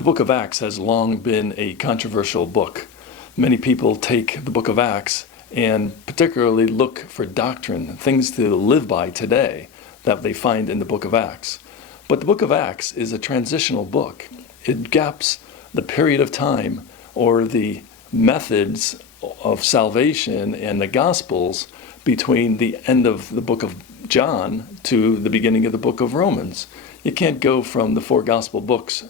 The book of Acts has long been a controversial book. Many people take the book of Acts and particularly look for doctrine, things to live by today that they find in the book of Acts. But the book of Acts is a transitional book. It gaps the period of time or the methods of salvation and the Gospels between the end of the book of John to the beginning of the book of Romans. You can't go from the four Gospel books,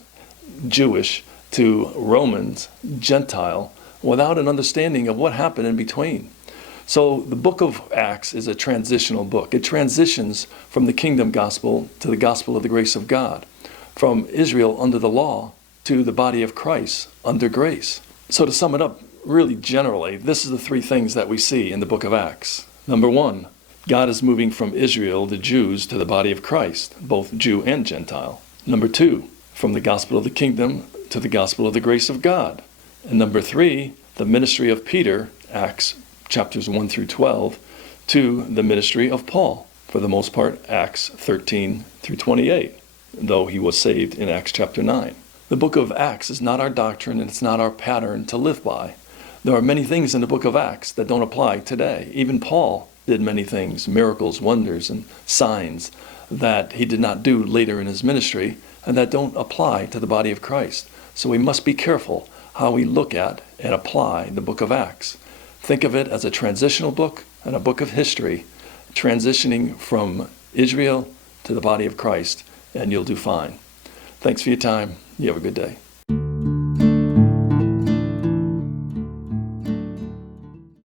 Jewish, to Romans, Gentile, without an understanding of what happened in between. So the book of Acts is a transitional book. It transitions from the kingdom gospel to the gospel of the grace of God, from Israel under the law to the body of Christ under grace. So to sum it up really generally, this is the three things that we see in the book of Acts. Number one, God is moving from Israel, the Jews, to the body of Christ, both Jew and Gentile. Number two, from the gospel of the kingdom to the gospel of the grace of God. And number three, the ministry of Peter, Acts chapters 1 through 12, to the ministry of Paul, for the most part, Acts 13 through 28, though he was saved in Acts chapter 9. The book of Acts is not our doctrine and it's not our pattern to live by. There are many things in the book of Acts that don't apply today. Even Paul did many things, miracles, wonders, and signs that he did not do later in his ministry and that don't apply to the body of Christ. So we must be careful how we look at and apply the book of Acts. Think of it as a transitional book and a book of history, transitioning from Israel to the body of Christ, and you'll do fine. Thanks for your time. You have a good day.